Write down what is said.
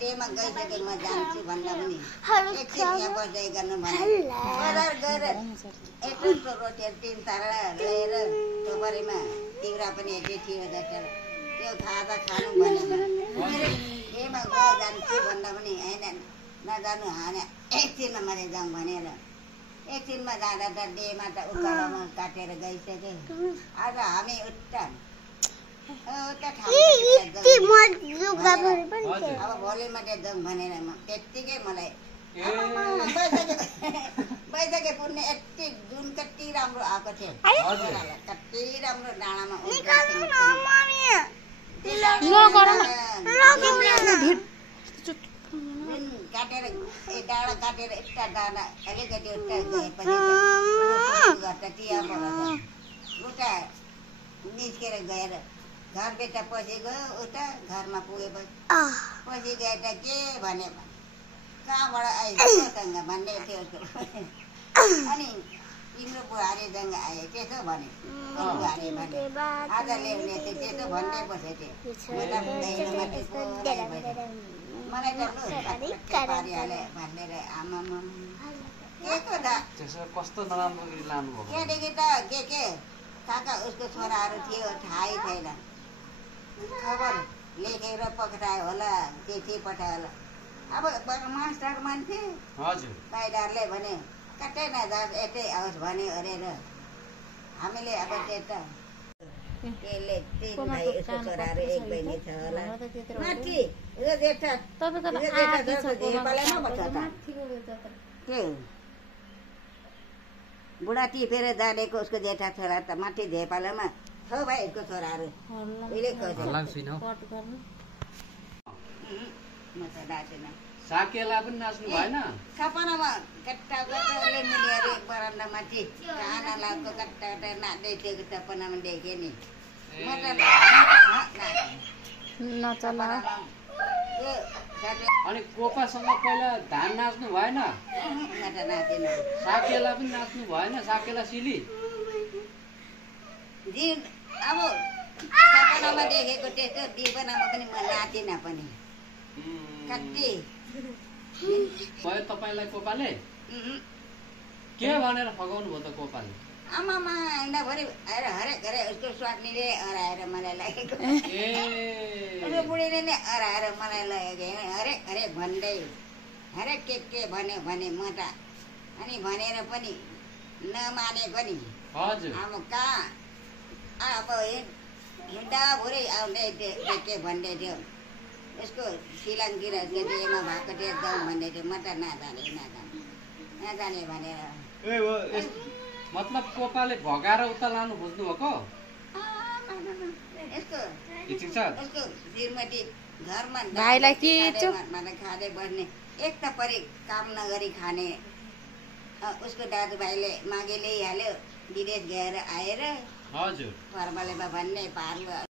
डेमा गइसके म जान्छु भन्दा पनि एकछिन यहाँ बस्दै गर्नु भने बजार गएर यत्रो रोटीहरू 3 तारा ल्याएर टोकरीमा तिउरा पनि यति थियो जस्तो त्यो खाजा खानु भनेन डेमा गएर जान्छु भन्दा पनि होइन नजानु हाने एकछिनमा मात्रै जाउँ भनेर एकछिनमा जाँदा त डेमा त उकालोमा काटेर गइसके आज हामी उठ्टा अब भोलि मात्रै जाउँ भनेर म त्यत्तिकै मलाई बैशाखे पुर्ने यति जुन कति राम्रो आएको थियो कति राम्रो डाँडामा काटेर डाँडा काटेर यता डाँडा अलिकति उता गएपछि चिया पर्छ उता निस्केर गएर घर बेटा पछि गयो उता घरमा पुगेपछि गए त के भने कहाँबाट आइसँग भन्दै थियो अनि तिम्रो बुहारीसँग आए त्यसो भने बुहारी भने आज ल्याउने थियो त्यसो भन्दै बसेको थियो मलाई त पारिहाले भनेर आमामा के कस्तो नराम्रो लानु भयो त्यहाँदेखि त के काका उसको छोराहरू थियो थाहै छैन खबर लेखेर पठायो होला चिठी पठायो होला अब मास्टर मान्छे हजुर भाइदारले भने कतै नजाओस् यतै आओस् भन्यो अरे र हामीले अब त्यता त्यसले 3 भाइ उसको छोराहरू 1 बहिनी छ होला माथि यो जेठा के बुढा टिपेर जानेको उसको जेठा छोरा त माथि धेपालामा छ भाइ उसको छोराहरू उहिले म त नाचेन साकेला पनि नाच्नु भएन सपनामा कट्टा कट्टाले मिलेर बरान्डा माथि खाना लाउको कट्टा कट्टा नाच्दै थियो सपनामा देखेँ नि म त अनि कोपासँग पहिला धान नाच्नु भएन म त नाचेन साकेला पनि नाच्नु भएन साकेला सिली अब सपनामा देखेको त्यस्तो दिपनामा पनि म नाचिनँ पनि कति भयो तपाईँलाई कोपाले के भनेर फगाउनु भयो त कोपाले आमामा हिँड्दाभरि हरेक उसको स्वास्नीले हराएर मलाई लागेको उसको बुढीले नै हराएर मलाई लगेको हरेक भन्दै हरेक के भन्यो भने म त अनि भनेर पनि नमानेको नि अब कहाँ अब हिँड्दाभरि आउँदै के भन्दै थियो यसको सिलाङतिर डेमा भएको थियो जाउँ भन्दै थियो म त नजाने भनेर मतलब कोपाले भगाएर उता लानु खोज्नु भएको यसको श्रीमती घरमा खाँदै बस्ने एक त परि काम नगरी खाने उसको दाजुभाइले मागे ल्याइहाल्यो विदेश गएर आएर हजुर परमलेमा भन्ने पार्यो